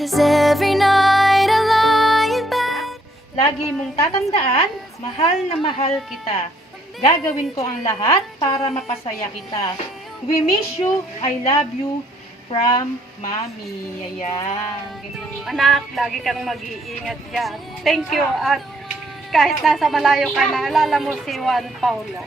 'Cause every night I lie in bed. Lagi mong tatandaan, mahal na mahal kita. Gagawin ko ang lahat para mapasaya kita. We miss you, I love you, from Mommy. Ayan. Ganyan. Anak, lagi kang mag-iingat dyan. Thank you. At kahit nasa malayo ka, naalala mo si Juan Paulo.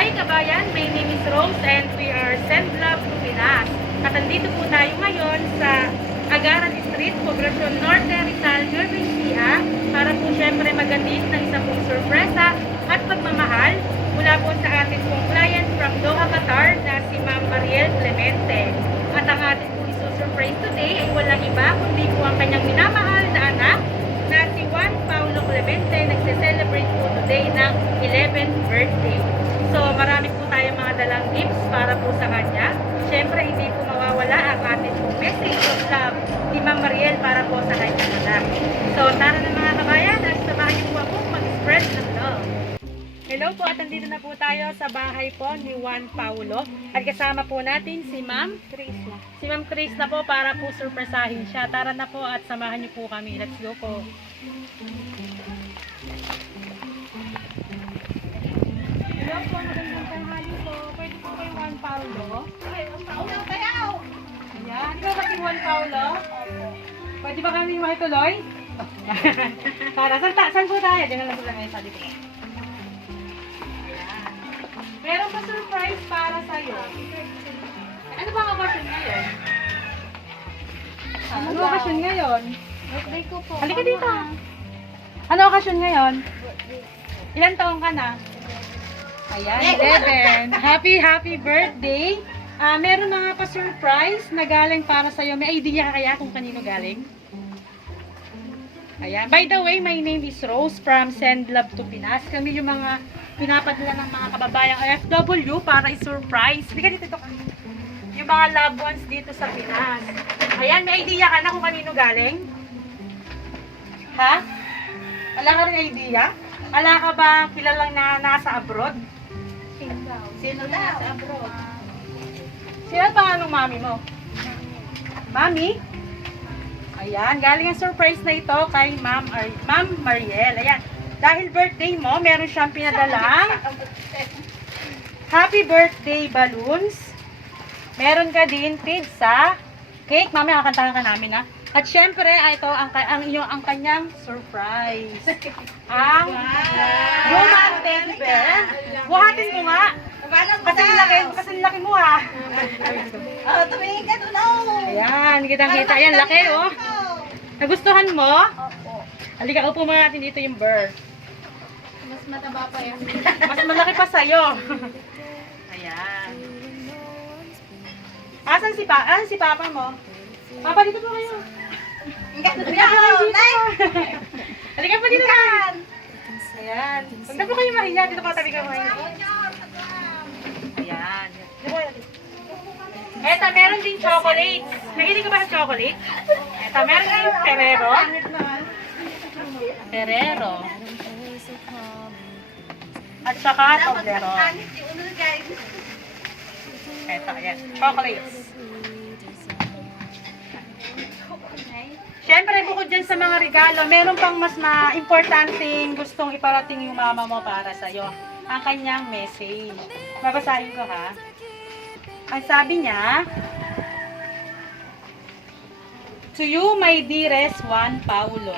Hi kabayan, my name is Rose and we are Send Love to Pinas. At andito po tayo ngayon sa Agaran Street, Poblacion Norte, Rizal, Nueva Ecija para po syempre maganit ng isa pong sorpresa at pagmamahal mula po sa ating pong client from Doha, Qatar na si Ma'am Mariel Clemente. At ang ating pong isusurprise today ay walang iba kundi po ang kanyang minamahal na anak na si Juan Paulo Clemente nagse-celebrate po today ng 11th birthday. So, marami po tayong mga dalang gifts para po sa kanya. Siyempre, hindi po mawawala ang ating pong message of love ni Ma'am Mariel para po sa kanyang anak. So, tara na mga kabayan at samahan niyo po ako mag-spread ng love. Hello po at nandito na po tayo sa bahay po ni Juan Paulo. At kasama po natin si Ma'am Krishna. Si Ma'am Krishna po para po surpresahin siya. Tara na po at samahan niyo po kami. Let's go po. Hello po, magandang tanghali po. Pwede po kay Juan Paulo? Ay, Juan Paulo, tayaw! Ayan, ikaw ba si Juan Paulo? Opo. Pwede ba kami makituloy? Para, saan po tayo? Diyan na lang po lang kayo sa dito. Ayan. Meron pa surprise para sa'yo. Ano ba ang okasyon ngayon? Ano okasyon ngayon? Birthday ko po. Halika dito. Ano okasyon ngayon? Ilan taong ka na? Ayan, 11. Happy birthday. Meron mga pa-surprise na galing para sa'yo. May idea ka kaya kung kanino galing? Ayan. By the way, my name is Rose from Send Love to Pinas. Kami yung mga pinapadala ng mga kababayang FW para i-surprise. Halika dito ka. Yung mga loved ones dito sa Pinas. Ayan, may idea ka na kung kanino galing? Ha? Wala ka rin idea? Wala ka ba kilalang na nasa abroad? Sino daw? Nasa abroad. Sino ang pangalan ng mami mo? Mami? Ayan, galing ang surprise na ito kay Ma'am Mariel. Ayan, dahil birthday mo, meron siyang pinadalang happy birthday balloons. Meron ka din pizza, cake. Mamaya kakantahan ka namin ha. At syempre, ito ang kanyang surprise. Ang human temper. Buhatin mo nga. Kasi laki mo ha. Tumingin ka doon. Ayan, kitang-kita. Ayan, laki oh. Nagustuhan mo? Opo. Halika, upo muna natin dito yung burr. Mas mataba pa yun. Mas malaki pa sa'yo. Ayan. Asan si Papa mo? Papa, dito po kayo. Halika po dito na. Ayan. Huwag na po kayo mahiya. Dito ka, tabi ka mahiya. Ayan. Eto, meron din chocolate. Mahilig ka ba sa chocolate? Eto, meron din Ferrero. Ferrero. At saka Toblerone. Eto, ayan. Chocolates. Siyempre, bukod dyan sa mga regalo, meron pang mas importanteng gustong iparating yung mama mo para sa'yo. Ang kanyang message. Babasahin ko ha. Ang sabi niya, to you, my dearest Juan Paulo,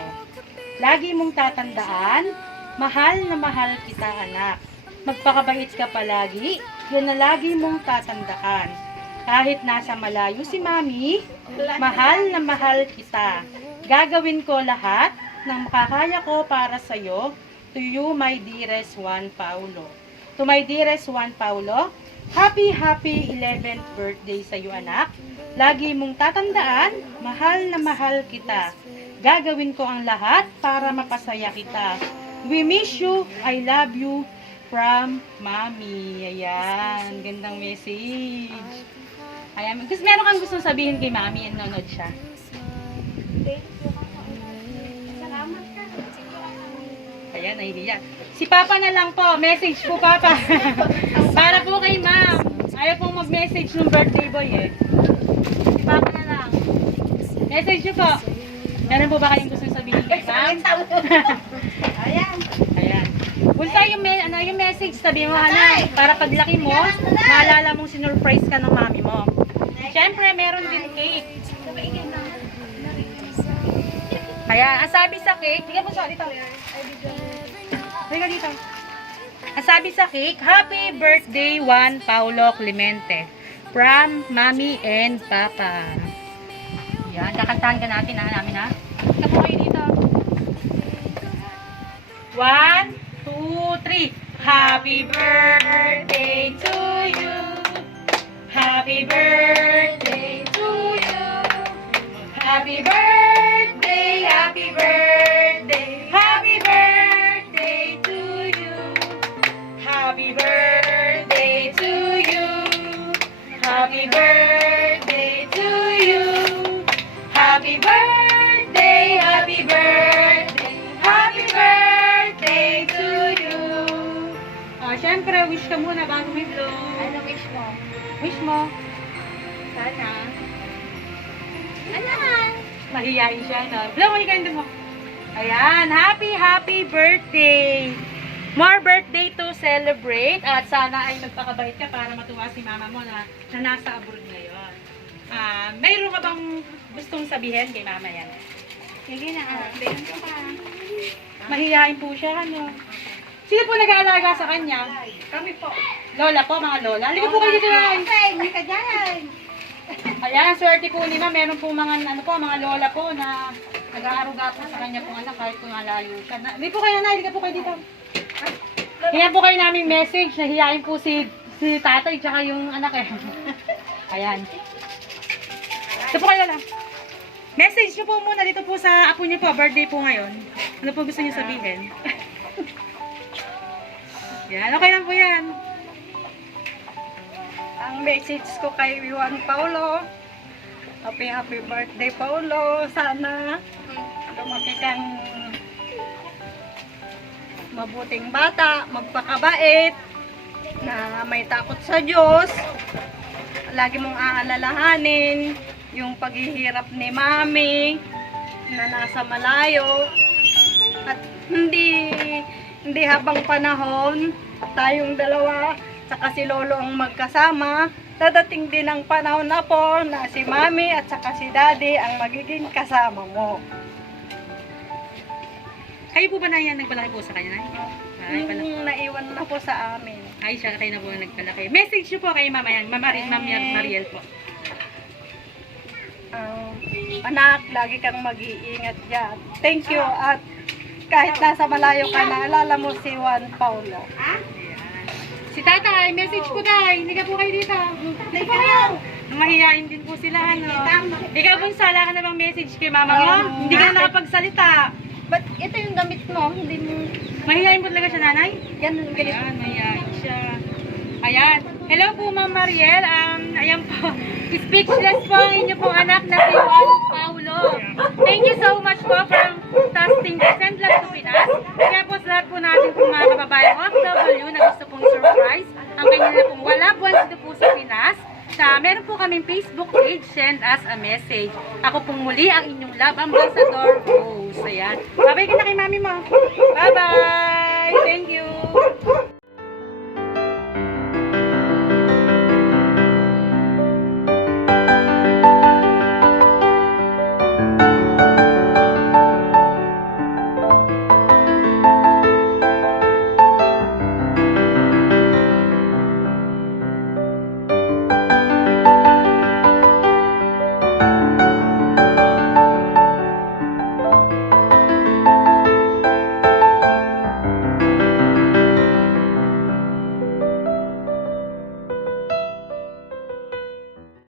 lagi mong tatandaan, mahal na mahal kita anak. Magpakabait ka palagi, yan na lagi mong tatandaan. Kahit nasa malayo si Mami, mahal na mahal kita. Gagawin ko lahat ng makakaya ko para sa'yo. To you, my dearest Juan Paulo. To my dearest Juan Paulo, happy 11th birthday sa'yo anak. Lagi mong tatandaan, mahal na mahal kita. Gagawin ko ang lahat para mapasaya kita. We miss you, I love you, from Mommy. Ayan, gandang message. Ayan, kasi meron kang gusto sabihin kay Mommy and nanonood siya. Thank you. Salamat ka. Ayan, nahihiya. Si Papa na lang po. Message po, Papa. Para po kay Ma'am. Ayaw pong mag-message ng birthday boy eh. Si Papa na lang. Message nyo po. Meron po ba kayong gusto sabihin kay Ma'am? Ayan. Ayan. Punta yung message, sabi mo, para paglaki mo, maalala mong sinurprise ka ng mami mo. Siyempre, meron din cake. Ayan, ang sabi sa cake, tingnan mo siya dito. Tingnan dito. Ang sabi sa cake, Happy Birthday Juan Paulo Clemente. From Mommy and Papa. Yan, kakantahan ka natin namin ha. Ito po kayo dito. 1, 2, 3. Happy birthday to you. Happy birthday to you. Happy birthday, happy birthday. Happy birthday to you. Happy birthday to you. Happy birthday to you. Happy birthday, happy birthday. Happy birthday to you. Syempre, wish ka muna bago may blow. Ano wish mo? Wish mo. Sana. Ano? Mahihayin siya, no? Blow mo, ikanda mo. Ayan, happy birthday! More birthday to celebrate at sana ay magpakabait ka para matuwa si mama mo na nasa abroad ngayon. Mayroon ka bang gustong sabihin kay mama yan? Sige na. Tingnan ko pa. Mahihayin po siya, ano? Sino po nag-aalaga sa kanya? Kami po. Lola po, mga lola. Halika po kayo dito na. Okay, hindi ka dyan. Ayan, swerte po ni ma'am. Meron po mga, mga lola po na nag-aaruga po sa kanya pong anak kahit kung alayo siya. Hindi po kayo na, hindi po kayo dito. Hiyan po kayo naming message. Nahihayin po si tatay tsaka yung anak eh. Ayan. Ito po kayo lang. Message nyo po muna dito po sa apo niyo po. Birthday po ngayon. Ano po gusto niyo sabihin? Yan, okay lang po yan. Ang message ko kay Juan Paulo, happy birthday Paulo. Sana lumaki kang mabuting bata, magpakabait, na may takot sa Diyos. Lagi mong aalalahanin yung paghihirap ni Mami na nasa malayo. At hindi habang panahon, tayong dalawa, saka si Lolo ang magkasama. Dadating din ang panahon na po na si Mami at saka si Daddy ang magiging kasama mo. Kayo po ba na yan nagpalaki po sa kanya? Ay, pala. Yung naiwan na po sa amin. Ay, siya kayo na po na nagpalaki. Message nyo po kay mama yan. Ma'am Mariel po. Anak, lagi kang mag-iingat dyan. Thank you. At kahit nasa malayo ka na, alala mo si Juan Paulo. Si tatay, message po tayo. Hindi ka po kayo dito. Hindi po kayo. Mahihayin din po sila. Ano? Ikaw po, sala ka na bang message kay mama mo? Hindi ka na nakapagsalita. But ito yung damit mo, hindi mo... Mahihayin po talaga siya, nanay? Yan, ganito. Ayan, mahihayin siya. Ayan. Hello po, Ma'am Mariel. Ayan po. Speechless po ang inyo pong anak na si Juan Paulo. Thank you so much po from Tasting Send Love to Pinas. Kaya po sa lahat po natin pong mga kababayang OFW na gusto pong surprise ang kanyang pong wala po dito po sa Pinas. Meron po kaming Facebook page, send us a message. Ako pong muli ang inyong love ambassador, Rose. Ayan. Babay ka na kay mami mo. Bye-bye. Thank you.